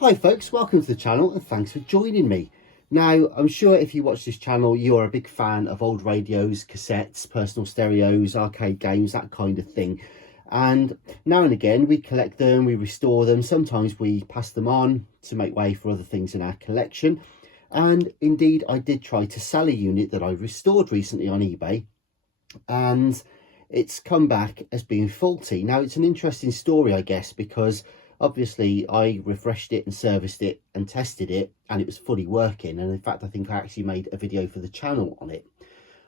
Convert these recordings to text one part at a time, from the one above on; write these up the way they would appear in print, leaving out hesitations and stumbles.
Hi folks, welcome to the channel and thanks for joining me. Now, I'm sure if you watch this channel, you're a big fan of old radios, cassettes, personal stereos, arcade games, that kind of thing. And now and again, we collect them, we restore them. Sometimes we pass them on to make way for other things in our collection. And indeed, I did try to sell a unit that I restored recently on eBay, and it's come back as being faulty. Now, it's an interesting story, I guess, because obviously I refreshed it and serviced it and tested it and it was fully working, and in fact I think I actually made a video for the channel on it.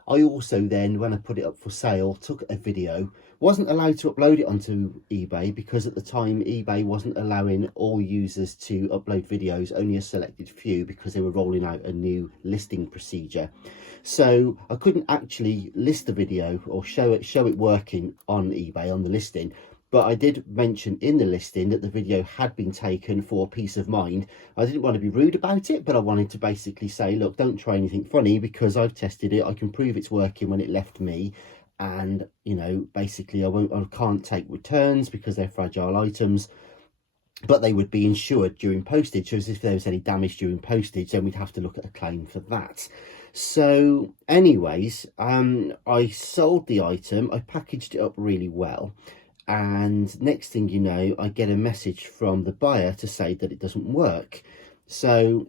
I also then, when I put it up for sale, took a video. Wasn't allowed to upload it onto eBay because at the time eBay wasn't allowing all users to upload videos, only a selected few, because they were rolling out a new listing procedure. So I couldn't actually list the video or show it working on eBay on the listing. But I did mention in the listing that the video had been taken for peace of mind. I didn't want to be rude about it, but I wanted to basically say, look, don't try anything funny because I've tested it. I can prove it's working when it left me. And, you know, basically I can't take returns because they're fragile items, but they would be insured during postage. So as if there was any damage during postage, then we'd have to look at a claim for that. So anyways, I sold the item. I packaged it up really well. And next thing you know, I get a message from the buyer to say that it doesn't work. So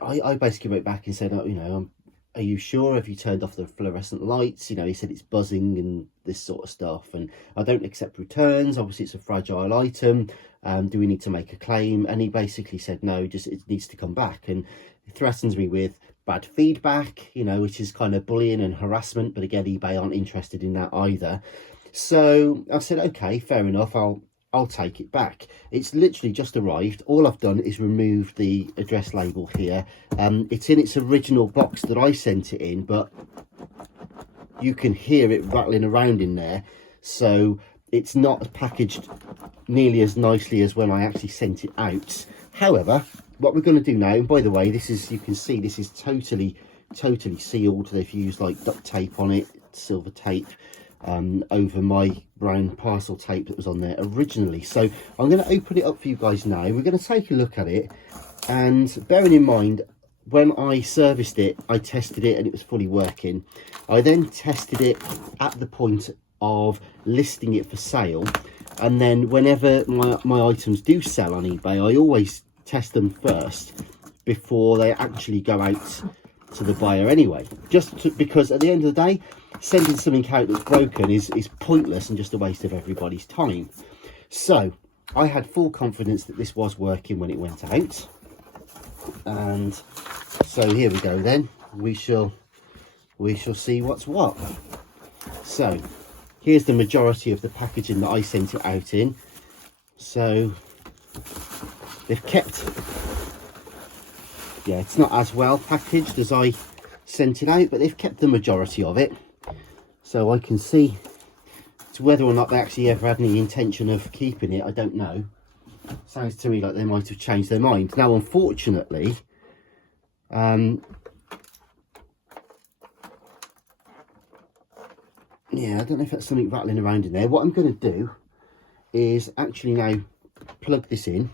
I basically wrote back and said, oh, you know, are you sure? Have you turned off the fluorescent lights? You know, he said it's buzzing and this sort of stuff. And I don't accept returns. Obviously, it's a fragile item. Do we need to make a claim? And he basically said, no, just it needs to come back. And he threatens me with bad feedback, you know, which is kind of bullying and harassment. But again, eBay aren't interested in that either. So I said, okay, fair enough, I'll take it back. It's literally just arrived. All I've done is remove the address label here. It's in its original box that I sent it in, but you can hear it rattling around in there. So it's not packaged nearly as nicely as when I actually sent it out. However, what we're going to do now, and by the way, this is, you can see this is totally sealed. They've used like duct tape on it, silver tape, over my brown parcel tape that was on there originally. So I'm going to open it up for you guys now. We're going to take a look at it, and bearing in mind, when I serviced it, I tested it and it was fully working. I then tested it at the point of listing it for sale, and then whenever my items do sell on eBay, I always test them first before they actually go out to the buyer anyway, because at the end of the day, sending something out that's broken is pointless and just a waste of everybody's time. So I had full confidence that this was working when it went out, and so here we go then. We shall see what's what. So here's the majority of the packaging that I sent it out in. So they've kept, yeah, it's not as well packaged as I sent it out, but they've kept the majority of it. So I can see, to whether or not they actually ever had any intention of keeping it, I don't know. Sounds to me like they might have changed their mind. Now, unfortunately, yeah, I don't know if that's something rattling around in there. What I'm going to do is actually now plug this in.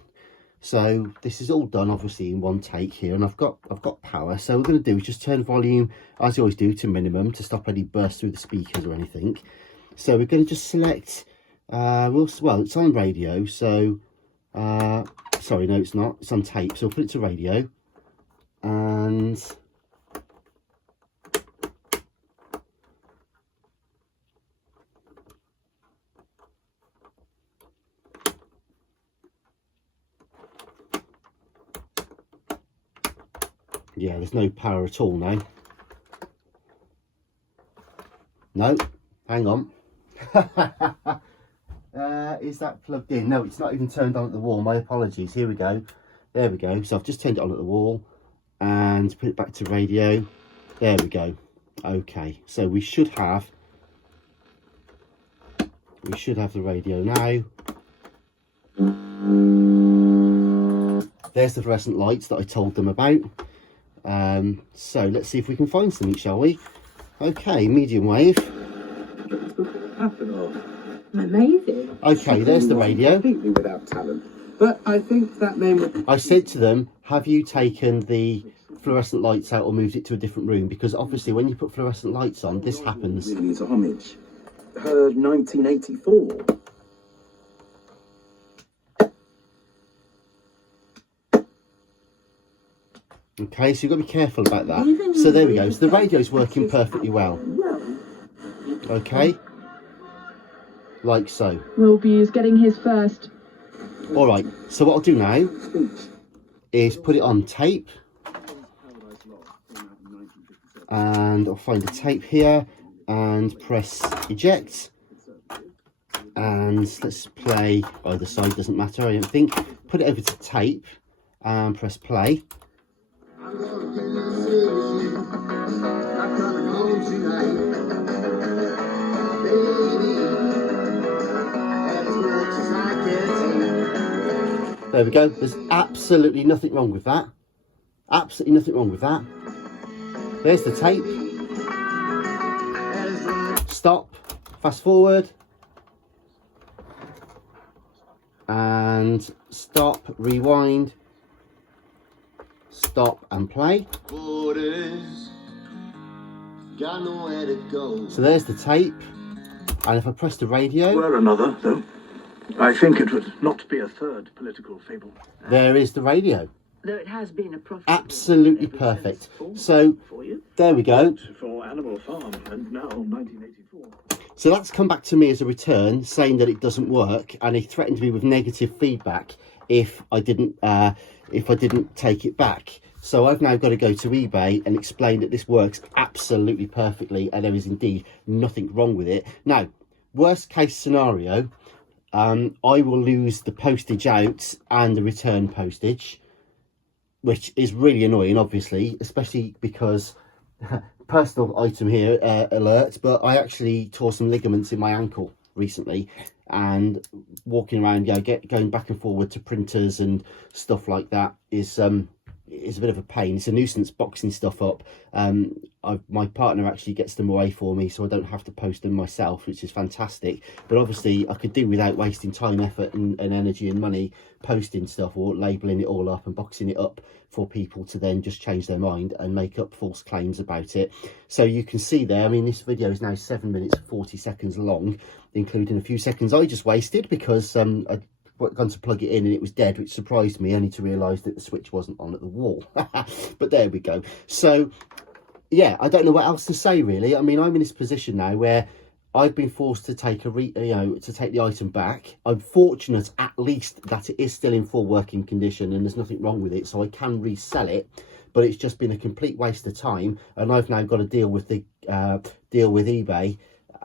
So this is all done obviously in one take here, and I've got power. So what we're going to do is just turn volume, as you always do, to minimum to stop any burst through the speakers or anything. So we're going to just select, well, it's on radio, so sorry, no, it's not, it's on tape, so we'll put it to radio, and yeah, there's no power at all now. No, hang on. Is that plugged in? No, it's not even turned on at the wall. My apologies. Here we go. There we go. So I've just turned it on at the wall and put it back to radio. There we go. Okay, so we should have the radio now. There's the fluorescent lights that I told them about. So let's see if we can find something, shall we? Okay, medium wave. Amazing. Okay, there's the radio. Completely without talent, But I think that name would... I said to them, have you taken the fluorescent lights out or moved it to a different room? Because obviously when you put fluorescent lights on, this happens. Really is a homage. Heard 1984. Okay, so you've got to be careful about that. So there we go. So the radio's working perfectly well. Okay. Like so. Roby is getting his first. All right, so what I'll do now is put it on tape. And I'll find the tape here and press eject. And let's play either side, doesn't matter, I don't think. Put it over to tape and press play. There we go. There's absolutely nothing wrong with that. Absolutely nothing wrong with that. There's the tape. Stop. Fast forward. And stop. Rewind. Stop and play. So there's the tape. And if I press the radio... Were another, though. I think it would not be a third political fable. There is the radio. Though it has been a absolutely perfect. So there we go. For Animal Farm, and now 1984. So that's come back to me as a return saying that it doesn't work, and he threatened me with negative feedback if I didn't take it back. So I've now got to go to eBay and explain that this works absolutely perfectly and there is indeed nothing wrong with it. Now, worst case scenario, I will lose the postage out and the return postage, which is really annoying, obviously, especially because personal item here, alert, but I actually tore some ligaments in my ankle recently, and walking around, going back and forward to printers and stuff like that is a bit of a pain. It's a nuisance boxing stuff up. My partner actually gets them away for me, so I don't have to post them myself, which is fantastic. But obviously I could do without wasting time, effort and energy and money posting stuff or labelling it all up and boxing it up for people to then just change their mind and make up false claims about it. So you can see there, I mean, this video is now 7 minutes 40 seconds long, including a few seconds I just wasted because I'd gone to plug it in and it was dead, which surprised me, only to realise that the switch wasn't on at the wall. But there we go. So yeah, I don't know what else to say really. I mean, I'm in this position now where I've been forced to take to take the item back. I'm fortunate at least that it is still in full working condition and there's nothing wrong with it, so I can resell it. But it's just been a complete waste of time, and I've now got to deal with eBay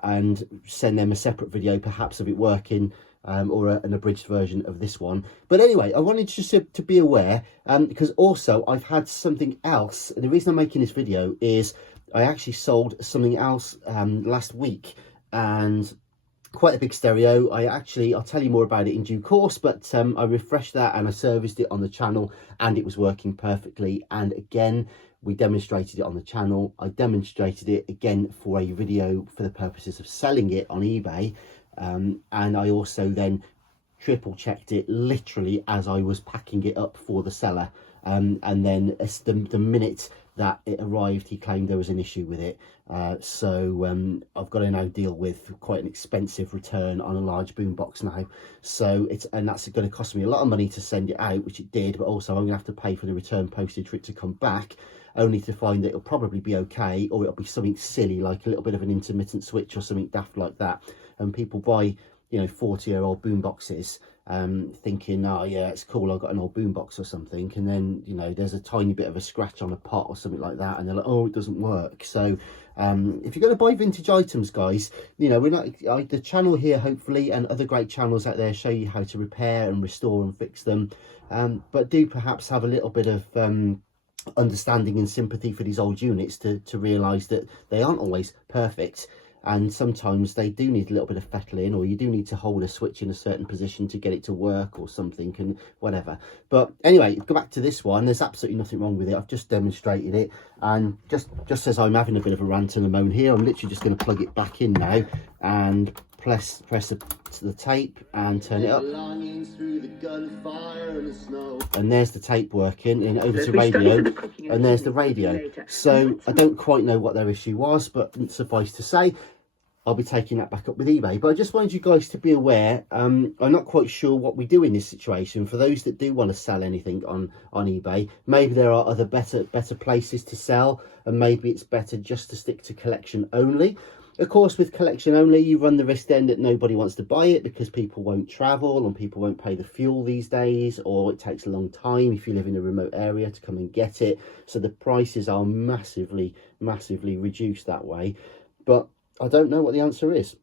and send them a separate video, perhaps of it working, or an abridged version of this one. But anyway, I wanted just to be aware, because also I've had something else. And the reason I'm making this video is I actually sold something else last week, and quite a big stereo. I'll tell you more about it in due course, but I refreshed that and I serviced it on the channel and it was working perfectly. And again, we demonstrated it on the channel. I demonstrated it again for a video for the purposes of selling it on eBay. And I also then triple checked it literally as I was packing it up for the seller. And then the minute that it arrived, he claimed there was an issue with it. So I've got to now deal with quite an expensive return on a large boombox now. So that's going to cost me a lot of money to send it out, which it did, but also I'm going to have to pay for the return postage for it to come back, only to find that it'll probably be okay, or it'll be something silly like a little bit of an intermittent switch or something daft like that. And people buy, 40-year-old boomboxes thinking, oh yeah, it's cool, I've got an old boombox or something, and then there's a tiny bit of a scratch on a pot or something like that, and they're like, oh, it doesn't work. So if you're going to buy vintage items, guys, we're not the channel here, hopefully, and other great channels out there show you how to repair and restore and fix them, but do perhaps have a little bit of understanding and sympathy for these old units to realize that they aren't always perfect. And sometimes they do need a little bit of fettling, or you do need to hold a switch in a certain position to get it to work or something, and whatever. But anyway, go back to this one. There's absolutely nothing wrong with it. I've just demonstrated it. And just as I'm having a bit of a rant and a moan here, I'm literally just going to plug it back in now and press the tape and turn it up. and there's the tape working, and over to radio, and there's the radio. So I don't quite know what their issue was, but suffice to say, I'll be taking that back up with eBay. But I just wanted you guys to be aware. I'm not quite sure what we do in this situation. For those that do want to sell anything on eBay, maybe there are other better places to sell, and maybe it's better just to stick to collection only. Of course, with collection only, you run the risk then that nobody wants to buy it because people won't travel and people won't pay the fuel these days, or it takes a long time if you live in a remote area to come and get it. So the prices are massively reduced that way. But I don't know what the answer is.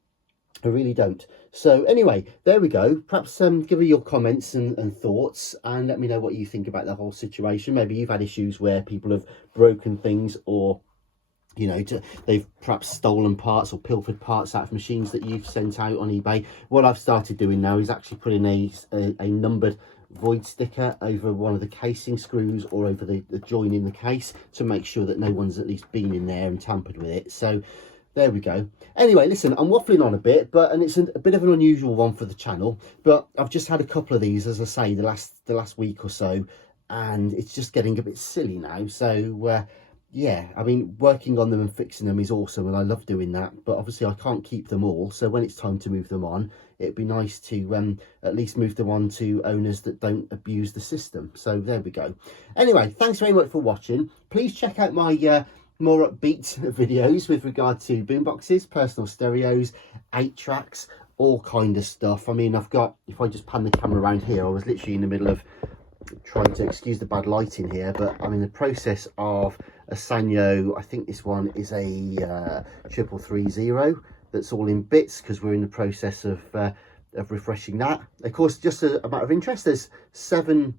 I really don't. So anyway, there we go. Perhaps give me your comments and thoughts, and let me know what you think about the whole situation. Maybe you've had issues where people have broken things, or you know, they've perhaps stolen parts or pilfered parts out of machines that you've sent out on eBay. What I've started doing now is actually putting a numbered void sticker over one of the casing screws, or over the join in the case, to make sure that no one's at least been in there and tampered with it. So there we go. Anyway, listen, I'm waffling on a bit, and it's a bit of an unusual one for the channel, but I've just had a couple of these, as I say, the last week or so, and it's just getting a bit silly now. So yeah, I mean, working on them and fixing them is awesome, and I love doing that, but obviously I can't keep them all. So when it's time to move them on, it'd be nice to at least move them on to owners that don't abuse the system. So there we go. Anyway, thanks very much for watching. Please check out my more upbeat videos with regard to boomboxes, personal stereos, 8-tracks, all kind of stuff. I mean, I've got, if I just pan the camera around here, I was literally in the middle of trying to, excuse the bad lighting here, but I'm in the process of a Sanyo. I think this one is a 3330 that's all in bits, because we're in the process of refreshing that. Of course, just a matter of interest, there's seven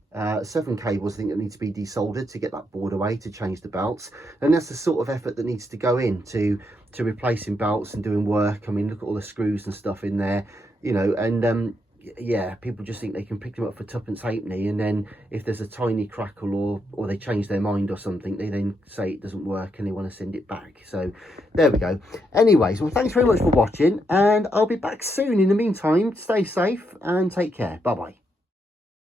cables I think that need to be desoldered to get that board away, to change the belts, and that's the sort of effort that needs to go into replacing belts and doing work. I mean, look at all the screws and stuff in there, you know, and yeah, people just think they can pick them up for tuppence halfpenny, and then if there's a tiny crackle or they change their mind or something, they then say it doesn't work and they want to send it back. So there we go. Anyways, well, thanks very much for watching, and I'll be back soon. In the meantime, stay safe and take care. Bye bye.